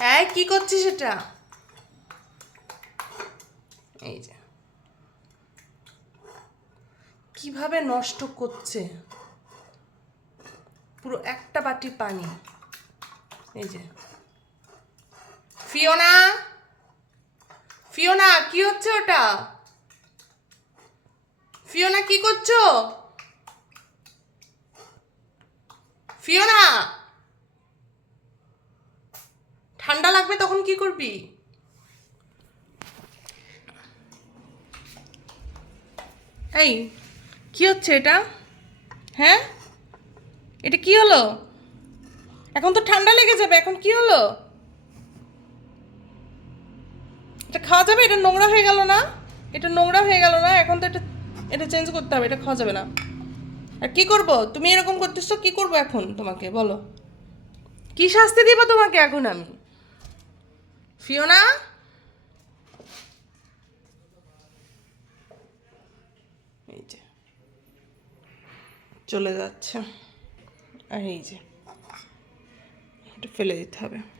হ্যাঁ কি করছিস এটা? এই যে। কীভাবে নষ্ট করছে? পুরো একটা বাটি পানি। এই যে। ফিওনা! ফিওনা, কি হচ্ছে ওটা? ফিওনা, কি করছ? ফিওনা! ঠান্ডা লাগবে তখন কি করবি? এই, কি হচ্ছে এটা? হ্যাঁ? এটা কি হলো? এখন তো ঠান্ডা লেগে যাবে, এখন কি হলো? এটা খাওয়া যাবে? এটা নোংরা হয়ে গেল না? এটা নোংরা হয়ে গেল না? এখন তো এটা এটা চেঞ্জ করতে হবে, এটা খাওয়া যাবে না। আর কি করব? তুমি এরকম করতেছো, কি করব এখন তোমাকে? বলো। কি শাস্তি দিব তোমাকে এখন আমি? ফিওনা এই যে। চলে যাচ্ছে। আর এই যে। এটা ফেলে দিতে হবে।